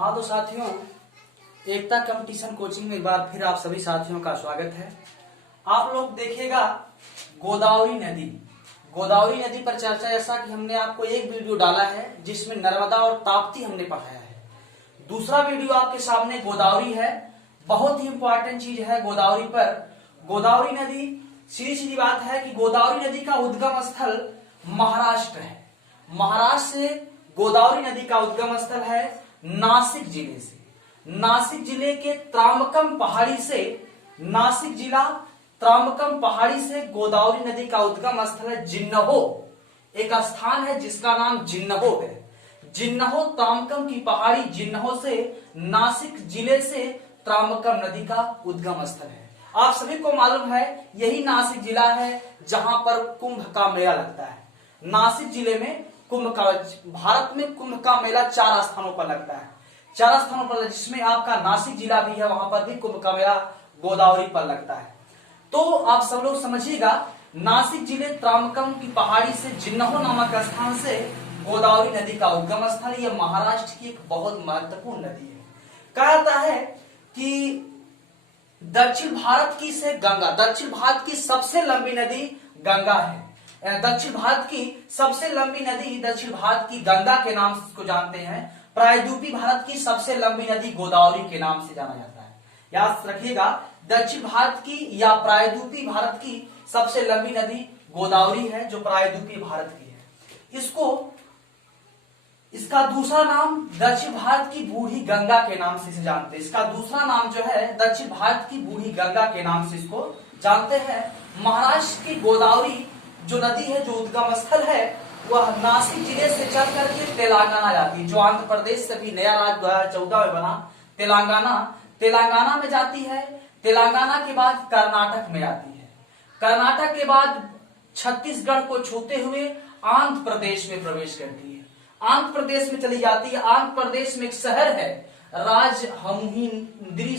हाँ तो साथियों, एकता कंपटीशन कोचिंग में एक बार फिर आप सभी साथियों का स्वागत है। आप लोग देखिएगा गोदावरी नदी पर चर्चा, जैसा कि हमने आपको एक वीडियो डाला है जिसमें नर्मदा और ताप्ती हमने पढ़ाया है। दूसरा वीडियो आपके सामने गोदावरी है। बहुत ही इंपॉर्टेंट चीज है गोदावरी पर। गोदावरी नदी, सीधी सीधी बात है कि गोदावरी नदी का उद्गम स्थल महाराष्ट्र है। महाराष्ट्र से गोदावरी नदी का उद्गम स्थल है नासिक जिले से। नासिक जिले के त्रांबकम पहाड़ी से गोदावरी नदी का उद्गम स्थल है जिन्नहो। एक स्थान है जिसका नाम जिन्नहो है। जिन्नहो त्रांबकम की पहाड़ी, जिन्नहो से नासिक जिले से त्रांबकम नदी का उद्गम स्थल है। आप सभी को मालूम है यही नासिक जिला है जहां पर कुंभ का मेला लगता है। नासिक जिले में भारत में कुंभ का मेला 4 स्थानों पर लगता है। 4 स्थानों पर, जिसमें आपका नासिक जिला भी है, वहां पर भी कुंभ का मेला गोदावरी पर लगता है। तो आप सब लोग समझिएगा, नासिक जिले त्रांबकम की पहाड़ी से जिन्नहो नामक स्थान से गोदावरी नदी का उद्गम स्थल। यह महाराष्ट्र की एक बहुत महत्वपूर्ण नदी है। कहा जाता है कि दक्षिण भारत की सबसे लंबी नदी गंगा है। दक्षिण भारत की सबसे लंबी नदी दक्षिण भारत की गंगा के नाम से इसको जानते हैं। प्रायद्वीपीय भारत की सबसे लंबी नदी गोदावरी के नाम से जाना जाता है। याद रखिएगा, दक्षिण भारत की या प्रायद्वीपीय भारत की सबसे लंबी नदी गोदावरी है, जो प्रायद्वीपीय भारत की है। इसका दूसरा नाम दक्षिण भारत की बूढ़ी गंगा के नाम से इसे जानते हैं। इसका दूसरा नाम जो है दक्षिण भारत की बूढ़ी गंगा के नाम से इसको जानते हैं। महाराष्ट्र की गोदावरी जो नदी है, जो उद्गम स्थल है, वह नासिक जिले से चल करके तेलंगाना जाती है, जो आंध्र प्रदेश से भी नया राज्य 2014 में बना। तेलंगाना में जाती है। तेलंगाना के बाद कर्नाटक में आती है। कर्नाटक के बाद छत्तीसगढ़ को छूते हुए आंध्र प्रदेश में प्रवेश करती है। आंध्र प्रदेश में चली जाती है। आंध्र प्रदेश में एक शहर है राजहमुंद्री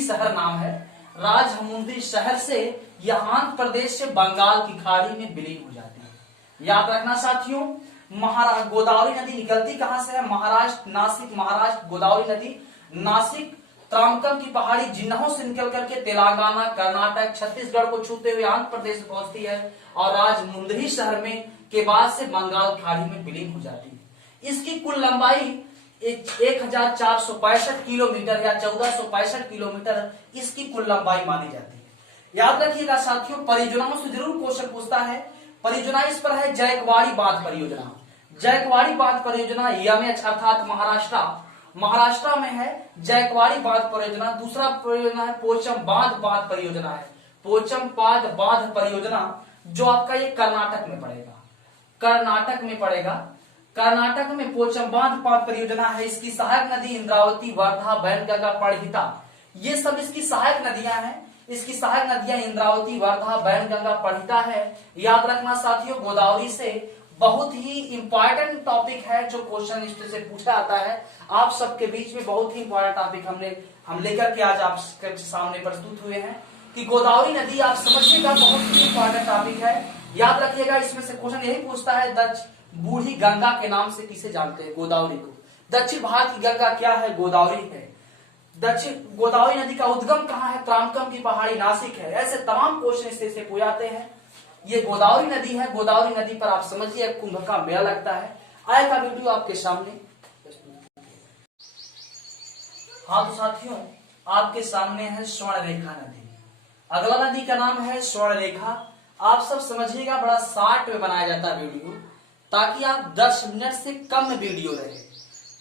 शहर नाम है। राजहमुंद्री शहर से यह आंध्र प्रदेश से बंगाल की खाड़ी में विलीन हो जाती है। याद रखना साथियों, गोदावरी नदी निकलती कहां से है? महाराष्ट्र गोदावरी नदी नासिक त्रांबकम की पहाड़ी जिन्नहो से निकल करके तेलंगाना, कर्नाटक, छत्तीसगढ़ को छूते हुए आंध्र प्रदेश में पहुंचती है और राजमुंद्री शहर में के बाद से बंगाल खाड़ी में विलीन हो जाती है। इसकी कुल लंबाई 1465 किलोमीटर या 1465 किलोमीटर इसकी कुल लंबाई मानी जाती है। याद रखिएगा साथियों, परियोजनाओं से जरूर क्वेश्चन पूछता है। परियोजना इस पर है जायकवाड़ी बांध परियोजना। जायकवाड़ी बांध परियोजना यमएच अर्थात महाराष्ट्र में है जायकवाड़ी बांध परियोजना। दूसरा परियोजना है पोचमपाद बांध परियोजना है। पोचमपाद बांध परियोजना जो आपका ये कर्नाटक में पड़ेगा। कर्नाटक में पोचमपाद बांध परियोजना है। इसकी सहायक नदी इंद्रावती, वर्धा, बैनगंगा, पड़हिता, ये सब इसकी सहायक नदियां हैं। इसकी सहायक नदियां इंद्रावती, वर्धा, बैनगंगा, पड़हिता है। याद रखना साथियों, गोदावरी से बहुत ही इंपॉर्टेंट टॉपिक है जो क्वेश्चन लिस्ट से पूछा आता है। आप सबके बीच में बहुत ही इंपॉर्टेंट टॉपिक हम लेकर के आज आप सामने प्रस्तुत हुए हैं कि गोदावरी नदी, आप समझिएगा, बहुत ही इंपॉर्टेंट टॉपिक है। याद रखिएगा, इसमें से क्वेश्चन यही पूछता है बूढ़ी गंगा के नाम से किसे जानते हैं? गोदावरी को। दक्षिण भारत की गंगा क्या है? गोदावरी है। गोदावरी नदी का उद्गम कहाँ है? त्रांबकम की पहाड़ी नासिक है। ऐसे तमाम क्वेश्चन इससे पूछाते हैं। ये गोदावरी नदी है। गोदावरी नदी पर आप समझिए कुंभ का मेला लगता है। आय का वीडियो आपके सामने। हाँ तो साथियों, आपके सामने है स्वर्णरेखा नदी। अगला नदी का नाम है स्वर्णरेखा। आप सब समझिएगा, बड़ा शार्ट में बनाया जाता है वीडियो, ताकि आप 10 मिनट से कम वीडियो रहे,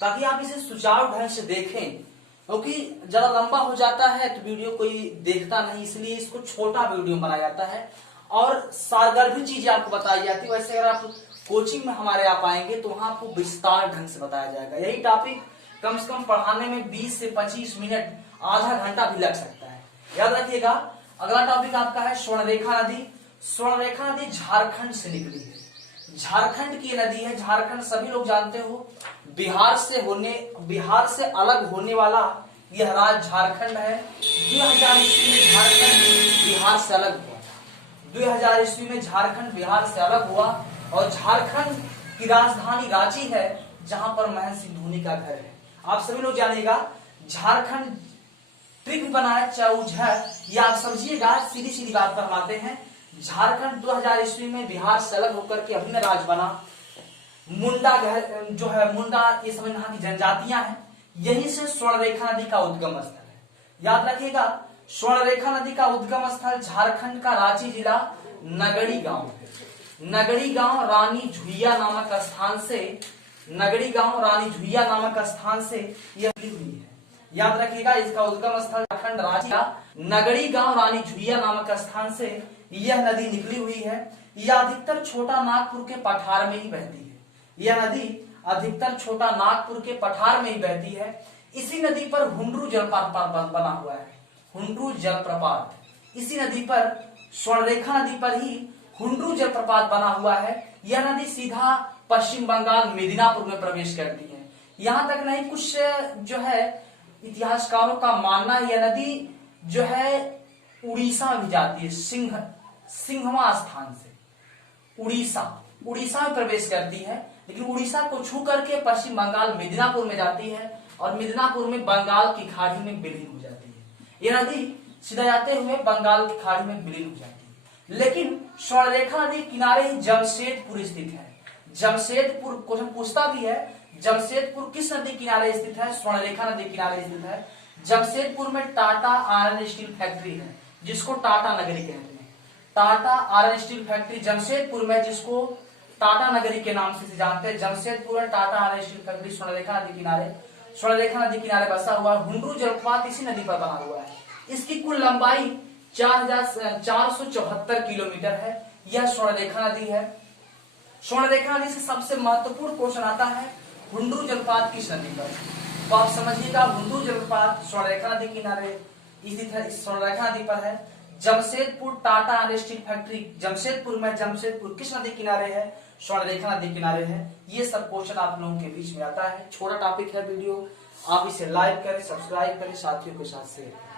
ताकि आप इसे सुचारू ढंग से देखें। क्योंकि ज्यादा लंबा हो जाता है तो वीडियो कोई देखता नहीं, इसलिए इसको छोटा वीडियो बनाया जाता है और सारगर्भित चीजें आपको बताई जाती है। वैसे अगर आप कोचिंग में हमारे आप आएंगे तो वहां आपको विस्तार ढंग से बताया जाएगा। यही टॉपिक कम से कम पढ़ाने में 20 से 25 मिनट, आधा घंटा भी लग सकता है। याद रखिएगा, अगला टॉपिक आपका है स्वर्णरेखा नदी। स्वर्णरेखा नदी झारखंड से निकली है। झारखंड की नदी है। झारखंड सभी लोग जानते हो, बिहार से अलग होने वाला यह राज्य झारखंड है। 2000 ईस्वी में झारखंड बिहार से अलग हुआ। 2000 ईस्वी में झारखंड बिहार से अलग हुआ और झारखंड की राजधानी रांची है, जहां पर महेंद्र सिंह धोनी का घर है। आप सभी लोग जानिएगा, झारखंड ट्रिक बना है चाउज है, ये आप समझिएगा। सीधी सीधी बात पर हम आते हैं। झारखंड 2000 ईस्वी में बिहार से अलग होकर के अभिन्न राज्य बना। मुंडा जो है, मुंडा ये सब यहाँ की जनजातियां हैं। यहीं से स्वर्णरेखा नदी का उद्गम स्थल है। याद रखिएगा, स्वर्णरेखा नदी का उद्गम स्थल झारखंड का रांची जिला नगड़ी गांव है। नगड़ी गांव रानी झुइया नामक स्थान से, नगड़ी गांव रानी झुइया नामक स्थान से यह निकली हुई है। याद रखिएगा, इसका उद्गम स्थल झारखंड राज्य का नगड़ी गांव रानी झुइया नामक स्थान से यह नदी निकली हुई है। यह अधिकतर छोटा नागपुर के पठार में ही बहती है। यह नदी अधिकतर छोटा नागपुर के पठार में ही बहती है। इसी नदी पर हुंड्रू जलप्रपात बना हुआ है। हुंड्रू जलप्रपात, इसी नदी पर, स्वर्णरेखा नदी पर ही हुंड्रू जलप्रपात बना हुआ है। यह नदी सीधा पश्चिम बंगाल मिदनापुर में प्रवेश करती है। यहां तक नहीं, कुछ जो है इतिहासकारों का मानना है यह नदी जो है उड़ीसा में भी जाती है। सिंहवा स्थान से उड़ीसा में प्रवेश करती है, लेकिन उड़ीसा को छू करके पश्चिम बंगाल मिदनापुर में जाती है और मिदनापुर में बंगाल की खाड़ी में विलीन हो जाती है। यह नदी सीधा जाते हुए बंगाल की खाड़ी में विलीन हो जाती है। लेकिन स्वर्णरेखा नदी किनारे ही जमशेदपुर स्थित है। जमशेदपुर क्वेश्चन पूछता भी है, जमशेदपुर किस नदी किनारे स्थित है? स्वर्णरेखा नदी किनारे स्थित है। जमशेदपुर में टाटा आयरन स्टील फैक्ट्री है, जिसको टाटा नगरी कहते हैं। Tata iron steel factory Jamshedpur में, जिसको टाटा नगरी के नाम से जानते हैं। जमशेदपुर में Tata iron steel factory Swarnarekha नदी किनारे बसा हुआ। हुंड्रू जलप्रपात इसी नदी पर बना हुआ है। इसकी कुल लंबाई 4474 किलोमीटर है। यह स्वर्णरेखा नदी है। स्वर्णरेखा नदी से सबसे महत्वपूर्ण क्वेश्चन आता है, हुंड्रू जलप्रपात किस नदी पर? तो आप समझिएगा, हुंड्रू जलप्रपात स्वर्णरेखा नदी किनारे स्थित है, स्वर्णरेखा नदी पर है। Jamshedpur Tata iron steel factory Jamshedpur में, जमशेदपुर किस नदी किनारे है? स्वर्णरेखा नदी किनारे है। ये सब क्वेश्चन आप लोगों के बीच में आता है। छोटा टॉपिक है वीडियो, आप इसे लाइक करें, सब्सक्राइब करें, साथियों के साथ शेयर करें।